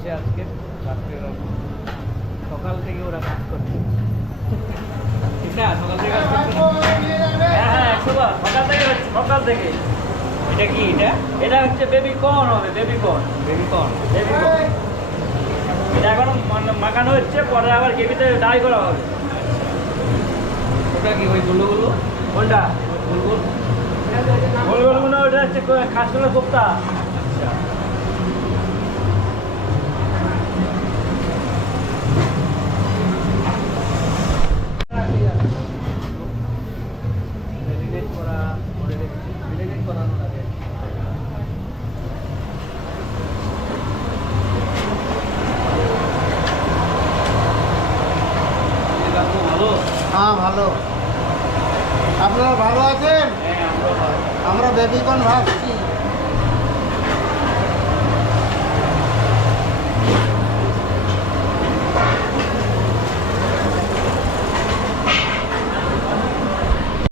চলছে আজকে রাত্রের সকাল থেকে ওরা কাজ করছে ঠিক না সকাল থেকে কাজ করছে হ্যাঁ হ্যাঁ 100 বার সকাল থেকে হচ্ছে সকাল থেকে এটা কি এটা হচ্ছে বেবি কর্ন হবে বেবি কর্ন এটা এখন মাখানো হচ্ছে পরে আবার গ্রেভিতে ডাই করা হবে ওটা কি ওই গুলো কোনটা গোলগুলো ওটা হচ্ছে কাঁচকলার কোপ্তা আচ্ছা হ্যাঁ ভালো আপনারা ভালো আছেন? আমরা বেবিকর্ন ভাবছি